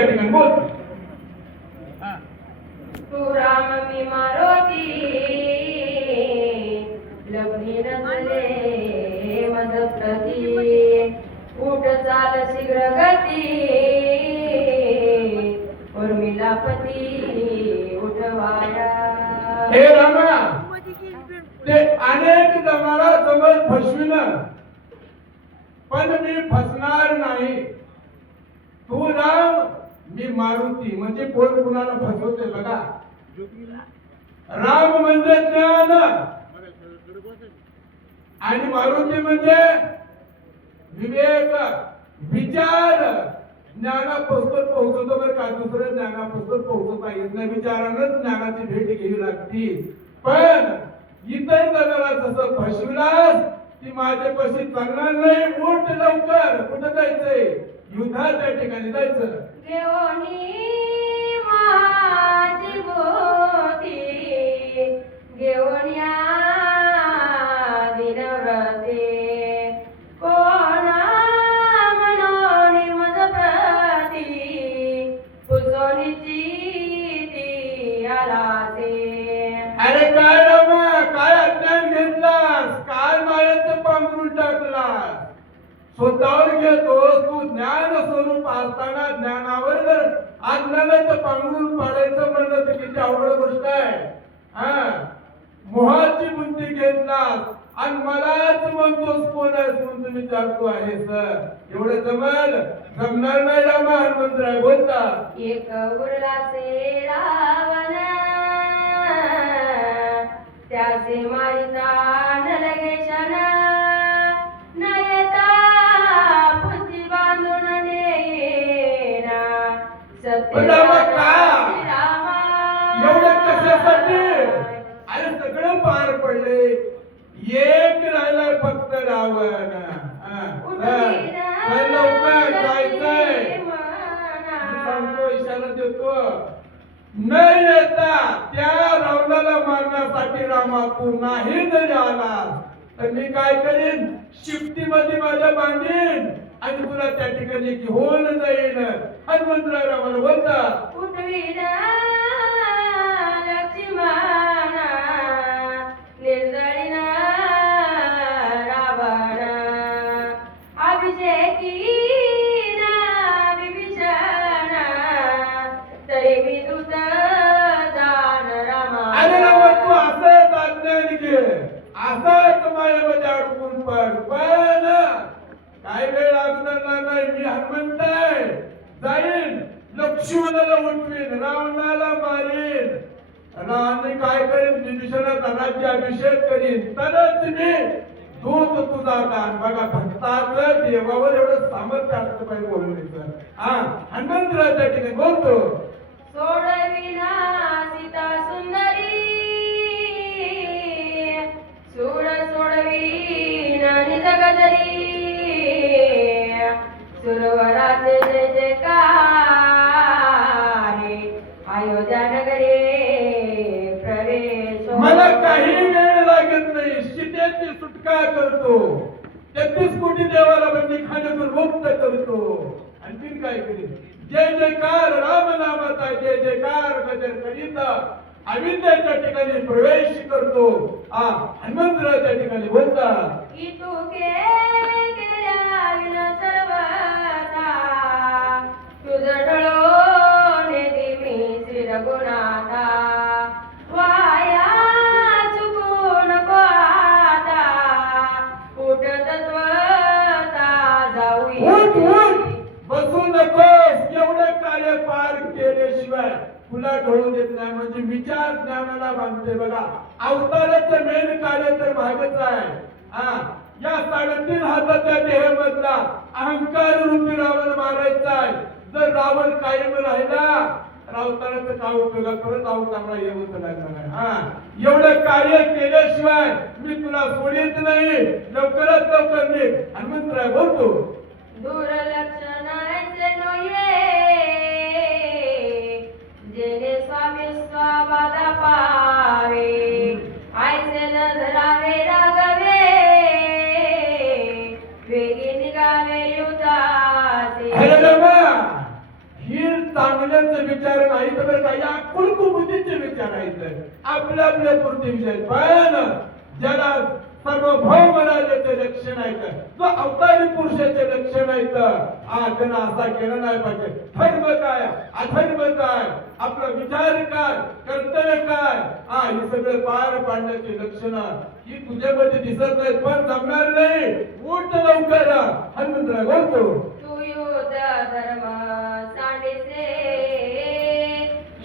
त्या ठिकाणी बोल. तू राम मी मारुती लग्नी नसले मद प्रती उठ चाल शीघ्र गती उर्मिलापती उठवाया. हे रामा ते अनेक जणाला जमल फसविन पण मी फसणार नाही. तू राम मी मारुती म्हणजे कोण कुणाला फसवते बघा. राम म्हणजे ज्ञान आणि मारुती म्हणजे विवेक विचार. ज्ञानापासून पोहोचतो बरं का, दुसरं ज्ञानापासून पोहोचता येत नाही. विचारानंच ज्ञानाची भेट घ्यावी लागती. पण इतर जणाला जसं फसविलास ती माझ्यापाशी चालणार नाही. उठ लवकर. कुठं जायचंय? युद्धाच्या ठिकाणी जायचं. घेऊनी माझी बोती घेऊन दिनव्रते कोणा मनो निर्मज प्रती पुसोनीची ती आलासे. अरे काय रामा काय अज्ञान घेतलास? काय मायेचं पांघरून टाकलास? स्वतःवर घेतोस तू. ज्ञान स्वरूप असताना ज्ञानावर जर अज्ञानाचं पांघरून पाडायचं म्हणलं तर किती अवघड गोष्ट आहे. मोहाची बुद्धी घेतलास आणि मलाच म्हणतोस कोण आहेस म्हणून विचारतो आहे सर. एवढं जमणार नाही रामा. हनुमंतराय बोलता. एक उरलासे रावण त्याचे मारिता न लगेशन न येता पुंजी बांधून नेना सत्य रामा. एवढं कशासाठी? अरे सगळं पार पडले. एक राहिलाय फक्त रावण. लवकर जायचंय. सांगतो इशारा देतो. न येता त्या रावणाला मारण्यासाठी रामा तू नाही जरी आला तर मी काय करीन? शिफ्टीमध्ये माझ्या बांधीन आणि तुला त्या ठिकाणी घेऊन जाईन. हनुमंतराय रामाला बोलता. उठविना लक्ष्मणा निर्दळीना रावण अभिषेकीना विभीषण तरी मी दूत जाण रामा. अरे रामा तू असंच अज्ञान घे. असंच मायामध्ये अडकून पड. पण काय वेळ लागणार नाही. मी हनुमंत आहे. जाईन लक्ष्मणाला उठवीन रावणाला मारीन आणि काय करीन? विभीषणाचा राज्याभिषेक करीन. तरच मी दूत तुझा दान. बघा भक्ताचं देवावर एवढं सामर्थ्य असतं पाहिजे बोलण्याचं. हनुमंतराय त्या ठिकाणी बोलतो. सोडविना सीता सुंदरी सोडवीना निज गजरी सुरवराचे जय जयकार अयोध्या नगरे प्रवेश. मला काही वेळ लागत नाही. सीतेची सुटका करतो. 33 कोटी देवाला बंदीखान्यातून मुक्त करतो. आणखीन काय करीन? जय जयकार राम नामाचा जय जयकार गजर करीत अविद्याच्या ठिकाणी प्रवेश करतो. हनुमंतराय त्या ठिकाणी बोलता. इतू केल्या विना सर्वता तुझ ढळोने दिमी श्री रघुनाथा वाया चुकू नको आता उठ तत्वता जाऊया. बसू नकोस. एवढे कार्य पार केल्याशिवाय तुला ढळू देत नाही. म्हणजे विचार ज्ञानाला बांधते. बघा अवताराचं मेन कार्य तर भागच आहे. या 3.5 हाताच्या देहामधला अहंकार रूपी रावण मारायचा आहे. जर रावण कायम राहिला रावताराचं काय उपयोग? परत अवतारला येऊच लागणार आहे. एवढं कार्य केल्याशिवाय मी तुला सोडित नाही. लवकरात लवकर निघ. हनुमंतराय बोलतो. दुर्लक्षणाचे नोये जेने स्वामी स्वाबादा पावे आयसे न धरावे रागवे वेगी निघावे युद्धाचे. अरे बाबा ही चांगल्याचे विचार नाहीत तर काही कुळकुबुद्धीचे विचार आहेत आपल्या आपल्या पुरते विचार पण ज्याला सार्वभौम राजाचे लक्षण आहेत जो अवतारी पुरुषाचे लक्षण आहेत त्यांना असा केलं नाही पाहिजे धर्म काय अधर्म काय आपला विचार काय कर्तव्य काय हे सगळं पार पाडण्याची लक्षणं ही तुझ्यामध्ये दिसत नाहीत पण जमणार नाही उठ लवकर हनुमंतराय बोलतो तू युद्ध धर्म सांडिसे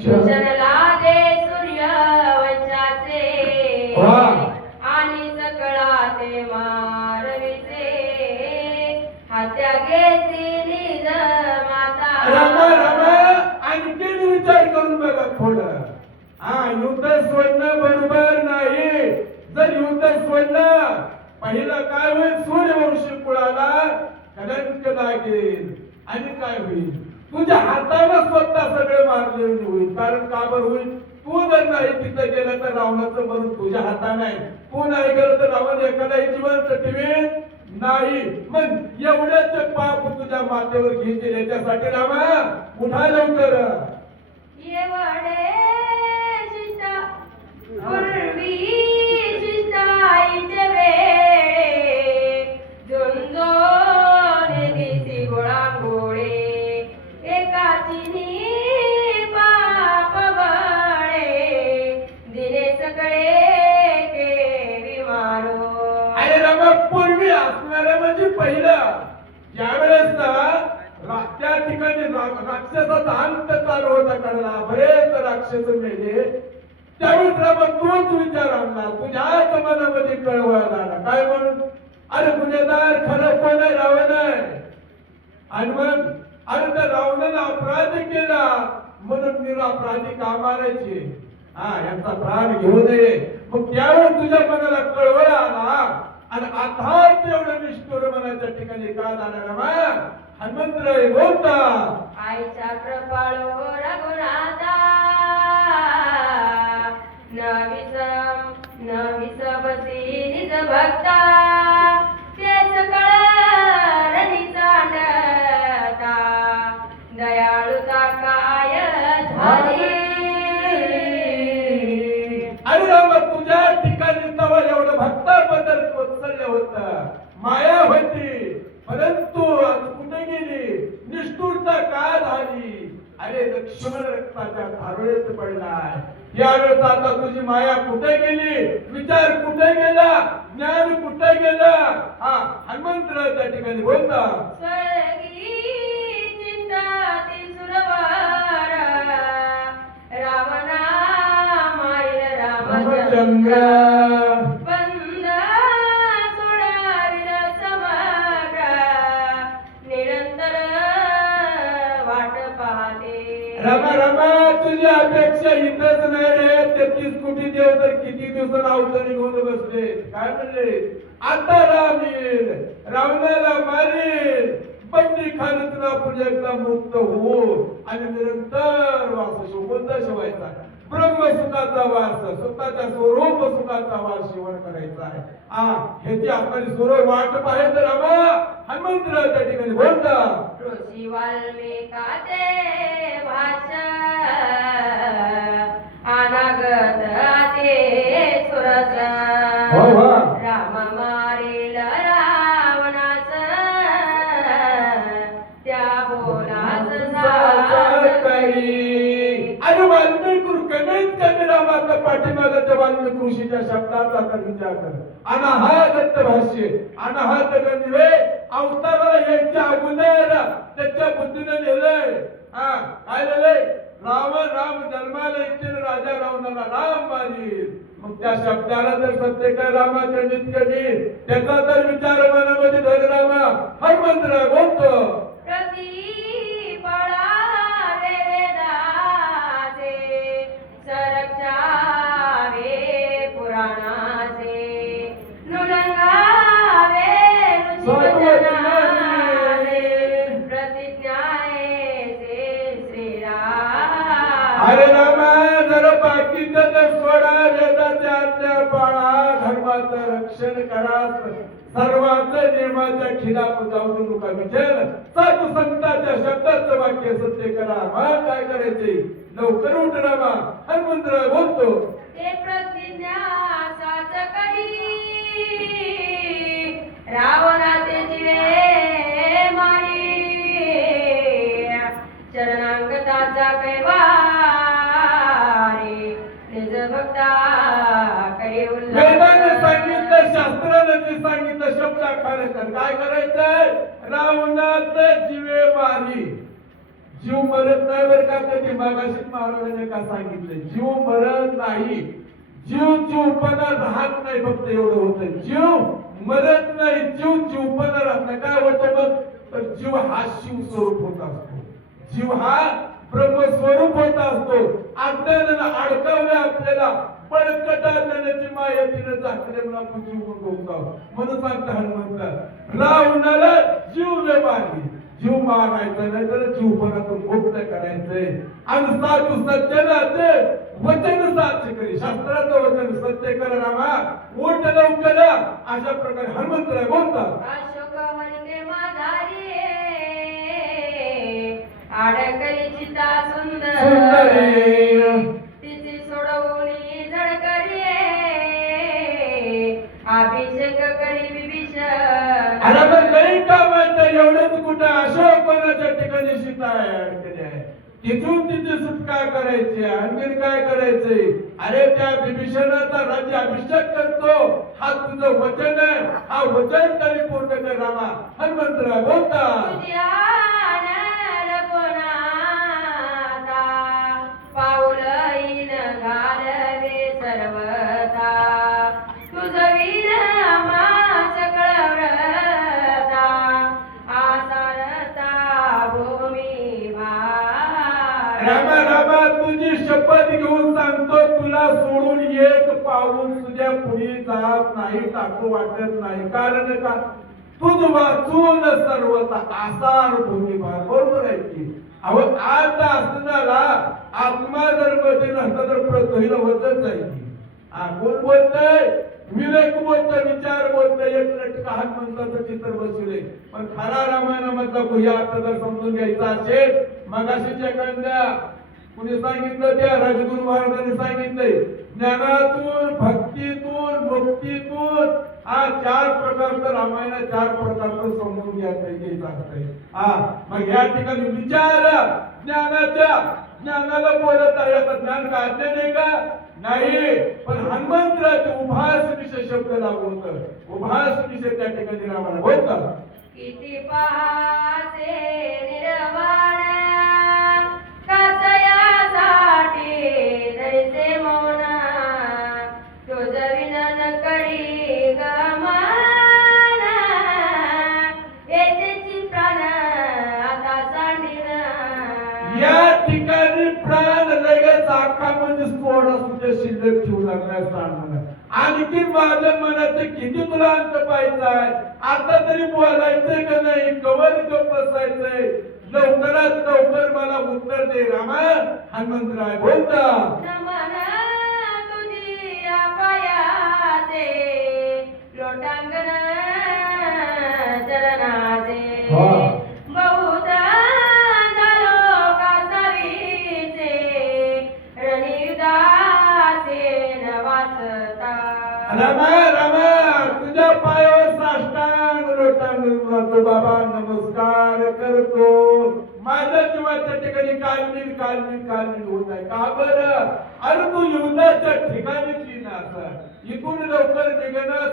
भूषण लागे सूर्य वंशाचे आणि सकळा ते मारविसे हत्या घेतली निज माता रामा रामा आणखीन विचार करून बघा थोडं युद्ध सोडणं बरोबर नाही जर युद्ध सोडलं पहिलं काय होईल सूर्यवंशी कुळाला कलंक लागेल आणि काय होईल तुझ्या हातानं स्वतः सगळे मारले होईल कारण का बरं होईल तू जर नाही तिथं गेलं तर रावणाचं मरण तुझ्या हाताने आहे तू नाही गेलं तर रावण एखादा जिवंत ठेवेल नाही मग एवढ्याच पाप तुझ्या माथ्यावर घेतील याच्यासाठी रामा उठा लवकर एवढे शिष्टा पूर्वी शिष्टाईचे वेळे झुंजोने दिसी गोळांगोळे एकाची पाप बळे दिले सगळे केवी मारो अरे रामा पूर्वी असणाऱ्या म्हणजे पहिलं ज्यावेळेस त्या ठिकाणी राक्षसाचा अंत चालू होता करला बरेच राक्षस मेले त्यावेळेस रामा तोच विचार आणला तुझ्याच मनामध्ये कळवळला आला काय म्हणून अरे गुन्हेगार खरं कोण आहे रावण आहे आणि मग अरे त्या रावणाला अपराध केला म्हणून निरपराधी का मारायचे यांचा प्राण घेऊ नये मग त्यावेळेस तुझ्या मनाला कळवळ आला आणि आता तेवढं निष्ठुर मनाच्या ठिकाणी का जाणार रमा हनुमंतराय बोलता आईच्या कृपाळो रघुनाथा न विसबसी निज भक्ता तेच कळरणी सांडता दयाळुता काय झाली अरे रामा तुझ्या ठिकाणी तवा एवढं भक्ताबद्दल कोसळलं होतं माया होती परंतु आज कुठे गेली निष्ठुरता का झाली अरे लक्ष्मण रक्ताच्या धारळेत पडलाय यावेळेस आता तुझी माया कुठे गेली विचार कुठे गेला ज्ञान कुठे गेलं हनुमंतराय त्या ठिकाणी बोलता स्वर्गी चिंताती सुरवार रावणा मारिल रामचंद्र बंद सोडाविल समग्र निरंतर वाट पाहते रमा रमा तुझी अपेक्षा इथंच नाही रे 33 कोटी देव तर किती दिवसात अवतरी घेऊन बसले काय म्हणले आता राम येईल रावणाला मारेल बंदी खाण्यातून आपण एकदा मुक्त होऊ आणि निरंतर वास कोणता शिवायचा ब्रह्म सुखाचा वास स्वतःच्या स्वरूप सुखाचा वास शिवण करायचा आहे ह्याची आपली सुरू वाट पाहिजे रामा हनुमंतराय त्या ठिकाणी बोलता ऋषी वाल्मिकाचे भाषण अनागत ते सुरस राम मारिल रावणास त्या बोलास आणि वाल्मिक कमीत कमी रामाचा पाठीमागाच्या वाल्मिक ऋषीच्या शब्दाचा तर विचार कर अनाहत भाष्य अनाहत गंधवे अवताराला यायच्या अगोदर त्याच्या बुद्धीने लिहिलंय काय लिहिलंय राम जन्माला येतील राजा रावणाला राम मारील मग त्या शब्दाला जर सत्य काय रामा कमीत कमी त्याचा तर विचार मनामध्ये धर रामा हनुमंतराय बोलतो प्रति पळावे वेदाचे सरक्षावे पुराणाचे नुलंगावे ऋषिवचनाचे प्रतिज्ञायेचे श्रीराम अरे रामा जरा बाकीचं तर सोडा वेदाच्या आज्ञा पाळा धर्माचं रक्षण करा सर्वांचं नियमाच्या खिलाफ जाऊ नका विचार साधू संतांच्या शब्दाचं वाक्य सत्य करा. मग काय करायचे? लवकर उठ रामा. हनुमंतराय बोलतो, ते प्रतिज्ञा साच करी रावणाचे जिवे मारी शरणांगताचा कैवारी निज भक्ता करी वेदाने सांगितलं, शास्त्राने जे सांगितलं शब्द खरं कर. काय करायचंय? रावणाचे जिवे मारी. जीव मरत नाही बरं का. कधी मागाशी महाराजांनी का सांगितलं? जीव मरत नाही. जीवपणा राहत नाही. फक्त एवढं होतं. जीव मरत नाही. जीवपणा राहत नाही. काय होतं मग? तर जीव हा शिव स्वरूप होत असतो. जीव हा ब्रह्मस्वरूप होत असतो. अज्ञानानं अडकवलं आपल्याला, बळकटाची माया तिने झाकले म्हणून आपण जीव गवतो. म्हणून सांगता हनुमंत, रावणाला जीव न मारली. जीव मारायचा नाही तर जीवपणातून मुक्त करायचंय. आणि साधू सज्जनाचे वचन साध्य करी. शास्त्राचं वचन सत्य कर रामा. उठ लवकर. अशा प्रकारे हनुमंतराय बोलतात. अशोक वनके माझारी आडकली चिता सुंदर तिची सोडवली झडकरी अभिषेक करी विभीषण. अरे पण नाही का म्हणतं? एवढंच कुठं? अशोक वनाच्या ठिकाणी सीता अडकली आहे. तिथून तिची सुटका करायची. आणखीन काय करायचंय? अरे त्या विभीषणाचा राज्याभिषेक करतो. हा तुझं वचन आहे. हा वचन तरी पूर्ण कर रामा. हनुमंतराय बोलता, तुझ्या रघुनाथा पाऊल इन घालवे सर्वथा तुझवीन आम्हा सकळ व्रता आसारता भूमी भार. रामा रामा तुझी शपथ घेऊन सांगतो, तुला सोडून एक पाऊल तुझ्या पुढे जात नाही, टाकू वाटत नाही. कारण का? तुझ वाचून सर्वता आसार भूमी भार. बरोबर आहे की? अहो आता असणारा आत्मा जर मध्ये नसता तर पृथ्वीला वचन जाईल. कोण बोलतय? विवेक बोलतोय, विचार बोलतोय. एक लटका हनुमंताचं चित्र बसवले. पण खरा रामायणामधला गुह्य अर्थ जर समजून घ्यायचा असेल, मगाशीच्या कंद्या कुणी सांगितलं? त्या राजगुरु महाराजांनी सांगितलंय, ज्ञानातून, भक्तीतून, मुक्तीतून हा 4 प्रकारचं रामायण, 4 प्रकारचं समजून घ्यायचं असतंय. मग या ठिकाणी विचार ज्ञानाला बोलत आहे. आता ज्ञान काढले नाही का? नाही. पण हनुमंतराचे उभास विषय शब्द लागवत. उभास विषय त्या ठिकाणी रामाला बोलतात. किती पहासे निर्वाण कसयासाठी धरिसे मौन तुझ विनन करी गमान येतेची प्राण आता सांडिन. या ठिकाणी प्राण लगेच आखा म्हणजे सोडा तुझ्या शिल्लक ठेवू लागला सांगणार. आणखी माझ्या मनाचे किती तुला अंत पाहिजे? आता तरी बोलायचंय का नाही? कवर गप्प बसायचंय? लवकरात लवकर मला उत्तर दे रामा. हनुमंतराय बोलता, नमन तुझी पायाचे लोटांगण चरणाचे बहुत झालो कासावीचे रणयुधाचे न वाचता. रामा रामा तुझ्या पायावर साष्टांग लोटांगण करतो बाबा, नमस्कार करतो. माझ्या जीवाच्या ठिकाणी कालमीन होत आहे. का बरं? अरे तू युद्धाच्या ठिकाणीच येणार. इथून लवकर निघणार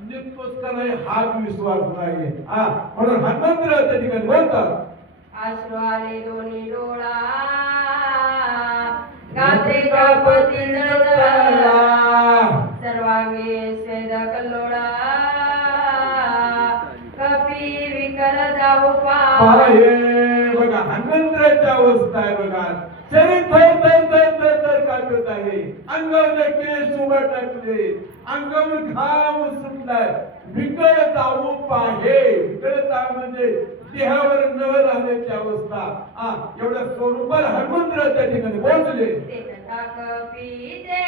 निघतोच का नाही हा विश्वास नाही. म्हणून हनुमंतराच्या ठिकाणी बोलतात, अश्रू आले दोन्ही डोळा गात्रे कापती जळजळला सर्वांगी स्वेद कल्लोळा कपी विकर जाऊ पाहे. बघा हनुमंतराची अवस्था आहे. बघा शरीर थर कापत आहे. अंगावरचे केस उभा टाकले, अंगावर घाम सुटलाय. विकळ जाऊ पाहे. विकळता म्हणजे देहावर न राहण्याची अवस्था. एवढ्या स्वरूपाला हनुमंतराच्या ठिकाणी पोहोचले. कपीचे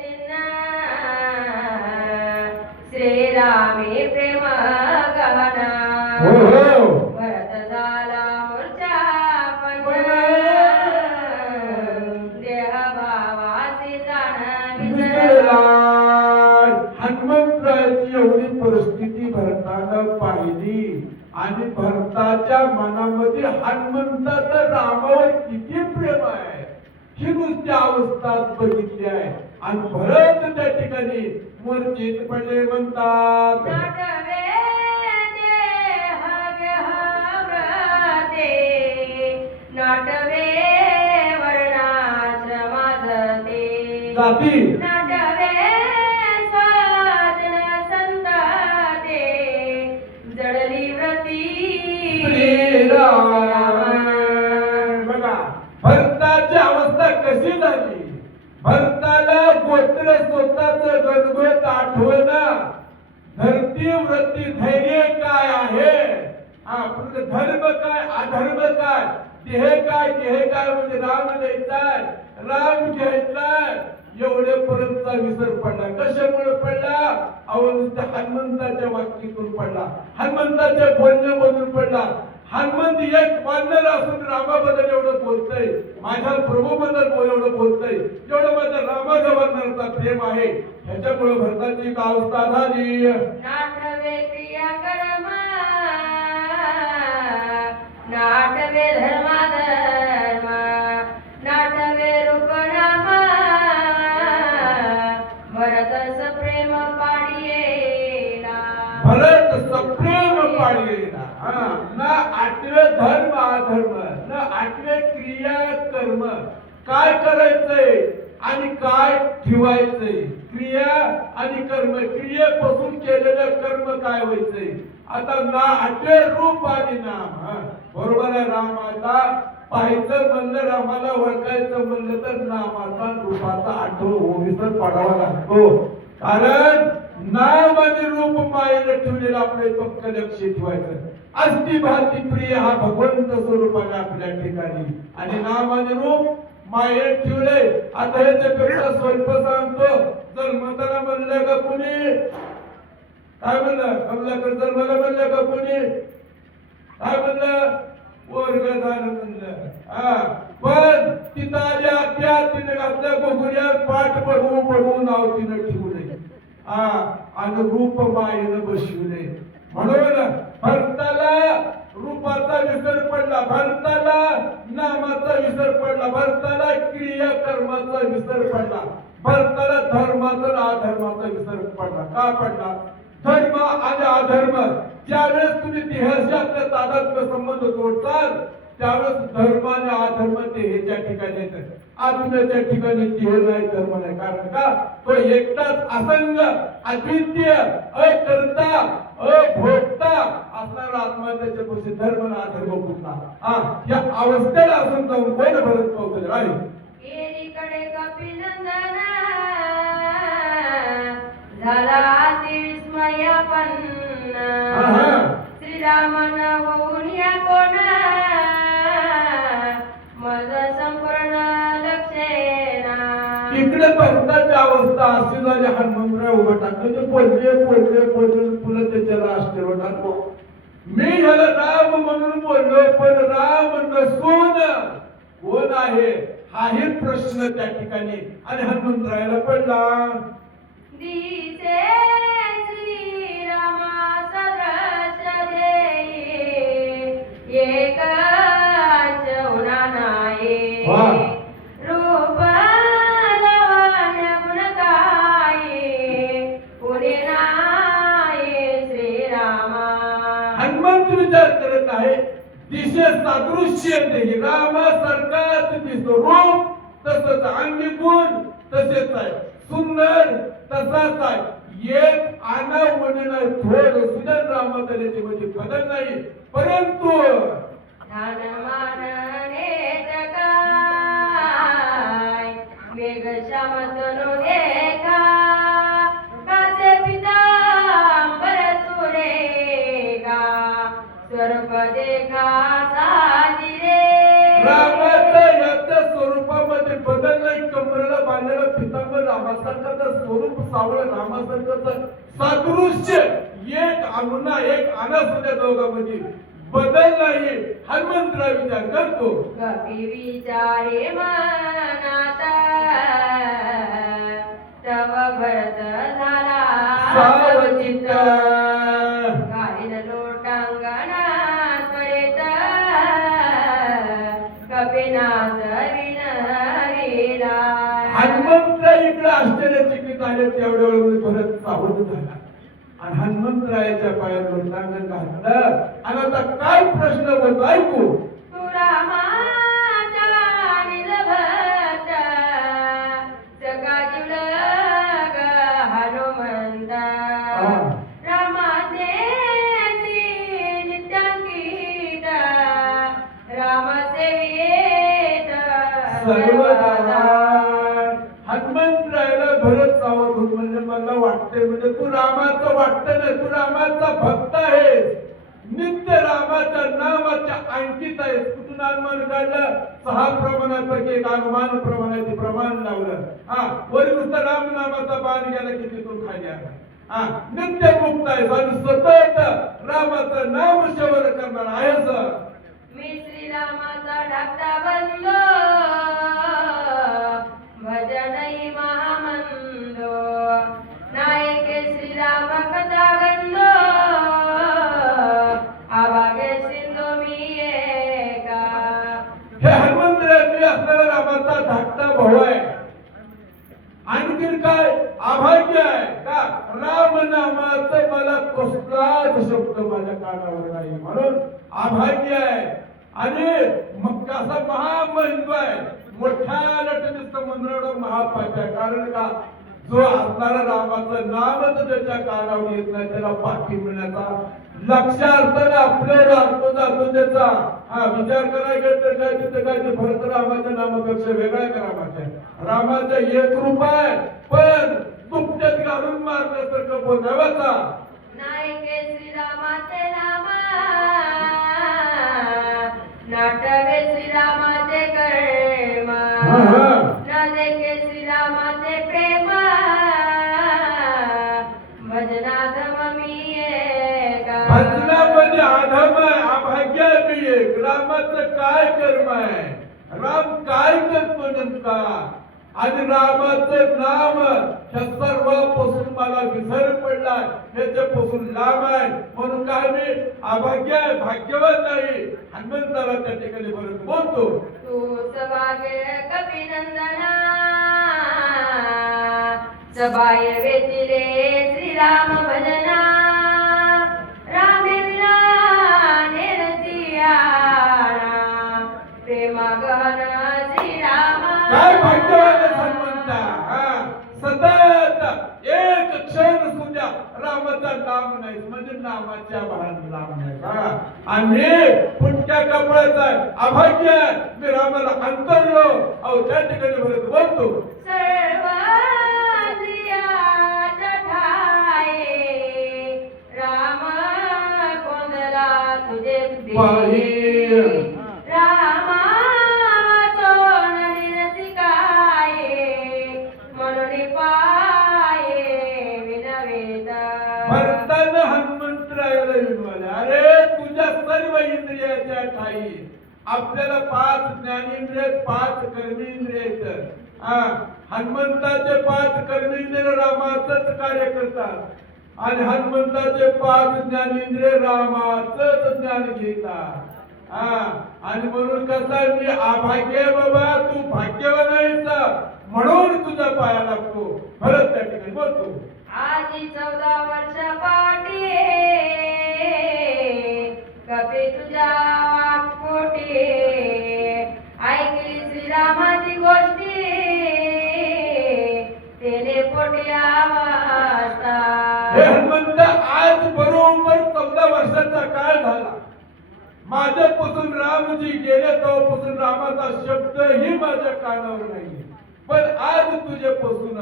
चिन्ह श्रीरामी प्रेम गहना भरत भरतानं पाहिली आणि भरताच्या मनामध्ये हनुमंताचं रामावर किती प्रेम आहे ही नुसती अवस्थाच बघितली आहे. आणि भरत त्या ठिकाणी मूर्छित पडले म्हणतात नाटवे देह घाबरते, नाटवे वर्णाश्रमाजते, जाती नाटवे स्वाजन संताते, जडली व्रती श्रीराम. बघा भरताची अवस्था कशी झाली. भरताला गोत्र स्वतःच गणगोत आठवना. धरती वृत्ती धैर्य काय आहे, आपण धर्म काय अधर्म काय, देह काय देह काय म्हणजे राम द्यायचाय राम घ्यायचाय एवढेपर्यंतचा विसर पडला. कशामुळे पडला. अहो नुसत्या हनुमंताच्या वाक्यातून पडला, हनुमंताच्या बोलण्यामधून पडला. हनुमंत एक वानर असून रामाबद्दल एवढं बोलतय, माझ्या प्रभूबद्दल एवढं बोलतय, एवढं माझ्या रामाजवळचा प्रेम आहे. ह्याच्यामुळे भरताची एक अवस्था झाली. नाटवे क्रिया कर्म, नाटवे धर्माधर्म, नाटवे रूप नाम, भरत सप्रेम पाडियेला, भरत सप्रेम पाळलेला. ना आठवे धर्म अधर्म, ना आठवे क्रिया कर्म. काय करायचंय आणि काय ठेवायचंय. क्रिया आणि कर्म, क्रियेपासून केलेलं कर्म काय व्हायचंय. आता ना आठवे रूप आणि नाम. बरोबर आहे. राम आता पाहायचं म्हणलं, रामाला ओळखायचं म्हणलं तर नामाचा रूपाचा आठवण विसर पडावा लागतो. कारण नाम आणि रूप मायेला ठेवलेलं आपले फक्त लक्ष ठेवायचं. अस्ति भाती प्रिय हा भगवंत स्वरूपाने आपल्या ठिकाणी आणि नाम आणि रूप मायेत ठेवले. आता ह्याच्यापेक्षा स्वल्प सांगतो. जर मताला म्हणलं का कुणी काय म्हणलं, कमलाकर जर मला म्हणलं का कुणी काय म्हणलं, वर्ग झालं म्हणलं. पण तिथं आल्या त्या तिने घातल्या गोगुऱ्या पाठ पडवू नाव तिनं ठेवले आणि रूप मायेनं बसविले. म्हणून भरताला रूपाचा विसर पडला, भरताला नामाचा विसर पडला, भरताला क्रिया कर्माचा विसर पडला, भरताला धर्माचा अधर्माचा विसर पडला. का पडला. धर्म आणि अधर्म ज्यावेळेस तुम्ही देहाच्या तादात्म्य संबंध जोडताल त्यावेळेस धर्म आणि अधर्म देहाच्या ठिकाणी येतात. आत्म्याच्या ठिकाणी देह नाही धर्म नाही. कारण का तो एकटाच असंग अद्वितीय अकर्ता अभोक्ता असणारा आत्मा त्याच्यापाशी धर्म आणि अधर्म कुठला या अवस्थेला असून जाऊन कोण भरत पावतले आहे. एकीकडे कपिनंदन झाला अतिविस्मयापन्न, श्रीरामन होऊन या कोण मज संपूर्ण लक्षेना. इकडे भरताची अवस्था अशी झाली. हनुमंतराव उभं टाकलं ते बोलले पुन्हा त्याच्याला आश्चर्य टाकलो. मी ह्याला राम म्हणून बोललो पण राम नसून कोण आहे हाही प्रश्न त्या ठिकाणी आणि हनुमंतरायाला पडला. दिसे श्रीरामा सदृश देई, एकाच उना नाये, रूप लावण्य गुण गाये, पुणे नाये श्रीरामा. हनुमंत विचार करत आहे दिशे सादृश्य देही रामासारखाच दिसतो. रूप तसंच, अंगी गुण तसेच आहे, सुंदर तसाच आहे. एक आना म्हणून थोड सुंदर रामचंद्राचे म्हणजे बदल नाही. परंतु ध्यान मान नेत काय, मेघ श्याम तनु देखा, काचे पितांबर सुरेगा, स्वरूप देखा साजिरे. रामाचं याच्या स्वरूपामध्ये बदल नाही. कमरेला बांधलेलं पितांबर रामासारखं स्वरूप सावळ रामासारखं सादृश्य एक आमुना एक आना सुद्धा दोघांमध्ये बदल नाही. हनुमंतराव विचार करतो. कपी विचारे मनात तव भरत झाला सावचित्त. गायन कपिनाथ विनविला. हनुमंतराय इकडे आश्चर्यचकित आले. तेवढ्या वेळेमध्ये परत सावध झाला आणि हनुमंतरायाच्या पायात लोटांगण घातलं आणि आता काय प्रश्न बोलतो ऐकू. तू रामाचा निज भक्त सखा जुळग हनुमंता. रामाचे नित्यांकित रामसेवित सर्वदा. हनुमंतरायाला भरत सावध होत म्हणजे मला वाटते म्हणजे तू रामाचं वाटतं नाही, तू रामाचा भक्त आहेस, नित्य रामाच्या नामाच्या अंकित आहेस. कुठून अनुमान काढलं? 6 प्रमाणापैकी एक अनुमान प्रमाणाचे प्रमाण लावलं. वरी नुसतं राम नामाचा बाण गेला की तिथून खाली आला. नित्य मुक्त आहेस आणि सतत रामाचं नाम श्रवण करणार आहेस. मी श्रीरामाचा धाकटा बंधू भजनई महामंदो. नायके श्रीराम कथा गंधो आभागे सिंधू मी एका. हे हनुमंतराय असणारा रामाचा धाकटा भाऊ आहे. आणखीन काय अभाग्य आहे का? राम नामाचं मला कसलाच शब्द माझ्या कानावर नाही म्हणून अभाग्य आहे. आणि मग कसा महामहिंदू आहे, मोठ्या लटणीत मंत्रावर महापाच आहे. कारण का? जो असणारा रामाचं नामच त्याच्या कानावर येत नाही त्याला पाठी मिळण्याचा लक्षार्थ आपल्याला अर्थ जातो त्याचा. विचार करायला गेलं तर काय तिथं काय ते भरत रामाच्या नामापेक्षा वेगळा आहे का रामाच्या? रामाचा एक रूप आहे पण दुपट्यात घालून मारण्यासारखं बोलावाचा. नायके श्रीरामाचे नाम नाटवे श्रीरामाचे कर्म. नादेके श्रीरामाचे प्रेम भजनाधम मी एका. भजनामध्ये आधम आहे, अभाग्य आहे मी एक. रामाचं काय कर्म आहे? राम काय करतो नेमका? आणि रामाचं नाम ह्या सर्वांपासून मला विसर पडला, ह्याच्यापासून लांब आहे. म्हणून काय मी अभाग्य आहे, भाग्यवान नाही. हनुमंताला त्या ठिकाणी परत बोलतो. तू सभागे कपिनंदना सभाय वेचिले श्रीराम भजना. रामे विना नेरचिया प्रेमा गहन श्रीराम. काय भाग्यवान आहे हनुमंता. सतत एक क्षण सुद्धा रामाचं नाम नाही म्हणजे नामाच्या बाहेर नाम नाही. आणि फुटक्या कपड्याचा आहे, अभाग्य आहे. मी रामाला अंतरलो. अहो त्या ठिकाणी परत बोलतो. सर्व इंद्रियाच्या ठाये राम कोंदला तुझे पायी. रामा वाचोन निरसिकाये म्हणून पाये विनवेता. भरतानं हनुमंतरायाला विनवलं, अरे तुझ्या सर्व इंद्रियाच्या ठाई. आपल्याला 5 ज्ञानेंद्रिय 5 कर्मेंद्रिय आहेत. हनुमंताचे 5 कर्मेंद्रिय रामाचंच कार्य करतात आणि हनुमंताचे 5 ज्ञानेंद्रिय रामाचंच ज्ञान घेतात. आणि म्हणून कसा मी अभाग्य बाबा, तू भाग्यवान आहेस म्हणून तुझ्या पाया लागतो. भरत त्या ठिकाणी बोलतो. आजी 14 वर्ष पाठी कपी तुझ्या वाकपोटी ऐकली श्रीरामाची गोष्टी तेने पोटी आवाजता. हे हनुमंत, आज बरोबर 14 वर्षाचा काळ झाला. माझ्यापासून रामजी गेले तेव्हापासून रामाचा शब्दही माझ्या कानावर नाही. पण आज तुझ्यापासून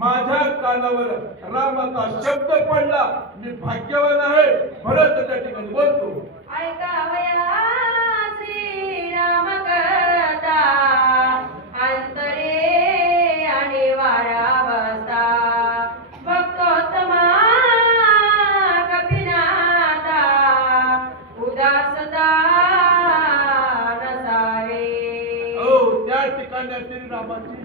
माझ्या कानावर रामाचा शब्द पडला. मी भाग्यवान आहे. भरत त्या ठिकाणी बोलतो. ऐकावया श्रीराम कथा अंतरे आणि वारावस्ता. भक्तोत्तमा कपिनाथा उदासता नसावे. त्या ठिकाणी श्रीरामाची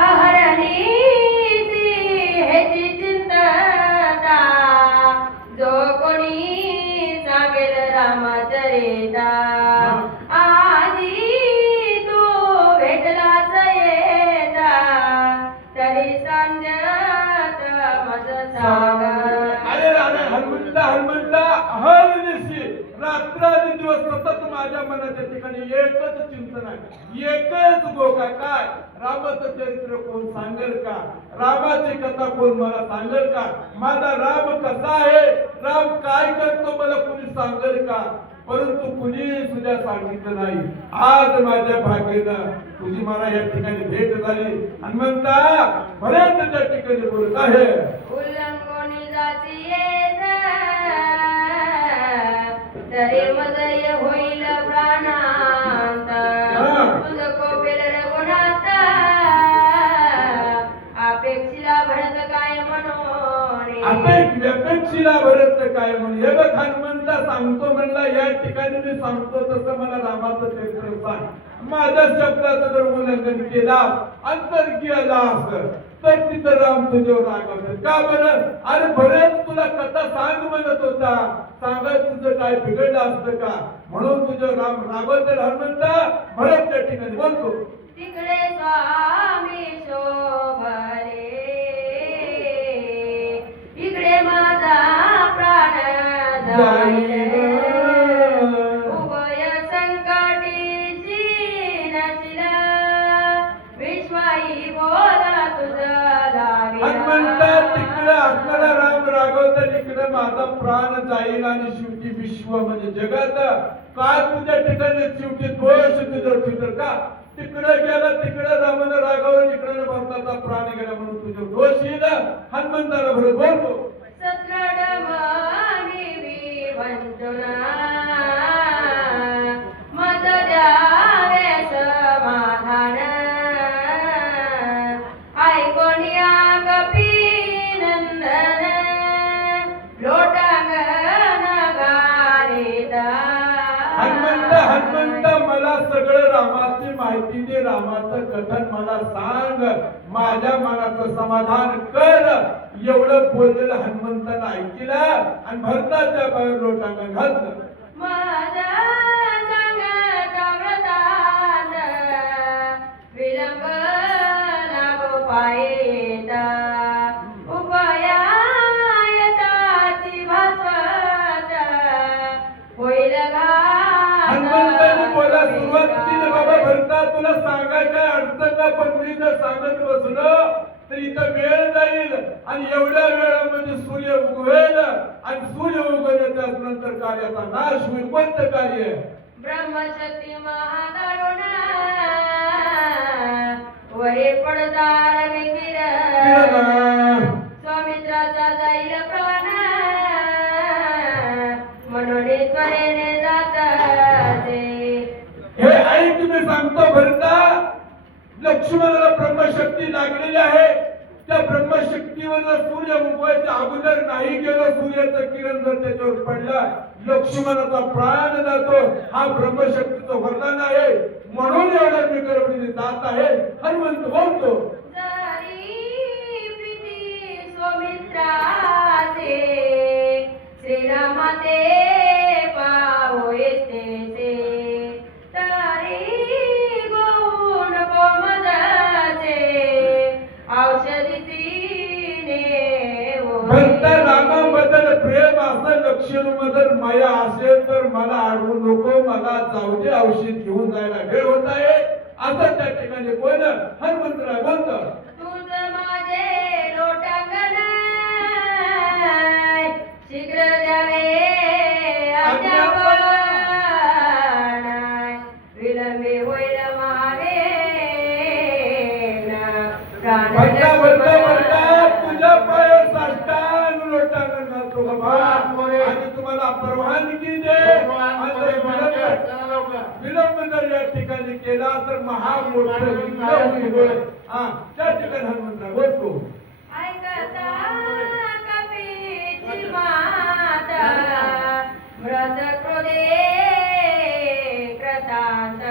अहरणी हेची चिंता माझ्या मनाच्या ठिकाणी एकच चिंतन आहे, एकच गोका काय, रामाचं चरित्र कोण सांगेल का, रामाची कथा कोण मला सांगेल का, माझा राम कसा आहे, राम काय करतो मला कुणी सांगेल का. परंतु कुणी तुझ्या सांगितलं नाही. आज माझ्या भाग्यानं तुझी मला या ठिकाणी भेट झाली. हनुमंता बरेच त्या ठिकाणी बोलत आहे. उल्लंघोनी जाती येत तरी मदय होईल प्राणांत तुझ कोपेल रघुनाथ अपेक्षिला भरत काय म्हणून अपेक्षिला भरत काय म्हणून. हे बघ हनुमंता सांगतो म्हणला या ठिकाणी मी सांगतो तसं मला रामाचं चरित्र सांग. माझ्या शब्दाचं जर उल्लंघन केला अंतर गेला असं तर तिथं राम तुझ्यावर रागवतात का बरं. अरे बरेच तुला कथा सांग म्हणत होता, सांगत तुझं काय बिघडलं असतं का, म्हणून तुझं राम रागवतात. हनुमंता भरत त्या ठिकाणी बोलतो. तिकडे स्वामी शोभले इकडे माझा प्राण जाईल उभय संकटीची नशिला विश्वाई बोला तुझा हनुमंता तिकडे आपल्याला राम रागवतात, तिकडे माझा प्राण जाईल आणि शेवटी विश्व म्हणजे जगात काय तुझ्या ठिकाणी शेवटी दोष तुझं फिटर का. तिकडे गेला तिकडे रामानं रागावर इकडे भरताचा प्राण गेला म्हणून तुझं दोष येईल. हनुमंताला भरत बोलतो. सत्रड मानिवी वंचना मज द्यावे समाधान ऐकोनिया कपी नंदन लोटांगण गारिता. हनुमंता मला सगळं रामाची माहिती दे, रामाचं कथन मला सांग, माझ्या मनाचं समाधान कर. एवढं बोललेलं हनुमंतानं ऐकलं आणि भरताच्या बाहेर लोटांगण घातलं. माझा सांगता व्रतान विलंब लागो पायेता उपया येताची भास्वत होईल हनुमंताने बोला सुरुवात केली. बाबा भरता तुला सांगायच्या अडचण नाही, पण मी जर सांगत बसलो तर इथं वेळ जाईल आणि एवढ्या वेळामध्ये सूर्य उगवेल आणि सूर्य उगवल्याच्या नंतर कार्याचा नाश होईल. कोणतं कार्य. ब्रह्मशक्ती महादारुण वरे पडतार विकिर स्वामित्राचा जाईल प्राण म्हणून त्वरेने जाते. हे ऐक मी सांगतो भरता, लक्ष्मणाला ब्रह्मशक्ती लागलेली आहे. त्या ब्रह्मशक्तीवर जर सूर्य उगवायच्या अगोदर नाही गेलो, सूर्याचं किरण जर त्याच्यावर पडला लक्ष्मणाचा प्राण जातो. हा ब्रह्मशक्तीचं वरदान आहे, म्हणून एवढं मी गडबडीने जात आहे. हनुमंत बोलतो. जरी प्रीती सौमित्राचे श्रीरामाते पाहो येतेसे तरी गौण गोमदाचे औषधीने भरता रामाबद्दल प्रेम असं लक्ष्मणाबद्दल माया असेल तर मला अडवू नको, मला जाऊ दे, औषध घेऊन जायला वेळ होत आहे असं त्या ठिकाणी कोण हनुमंतराय बोलतो. तुझ माझे लोटांगण शीघ्र द्यावे अद्यापण विलंबी होईल मागे भरता भरता भरता तुझ्या पायावर साष्टांग लोटांगण घालतो बाबा आणि तुम्हाला परवानगी दे. विलंब जर या ठिकाणी केला तर महामोठं विलंब होईल. त्या ठिकाणी हनुमंतराय बोलतो. ऐकता कपीची माता व्रत क्रोधे कृतांत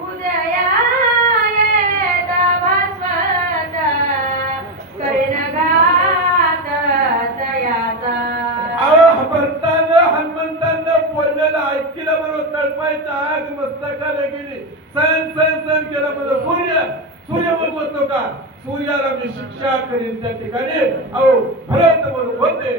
उदया येता भास्वत करीन घात तयाचा. हनुमंतानं बोललेलं ऐकलं बरोबर तळपायच्या आग मस्तकाला गेली. सण सण सण केला बरोबर सूर्य बोलतो का सूर्याला मी शिक्षा करीन त्या ठिकाणी. अहो भरत बरोबर होते.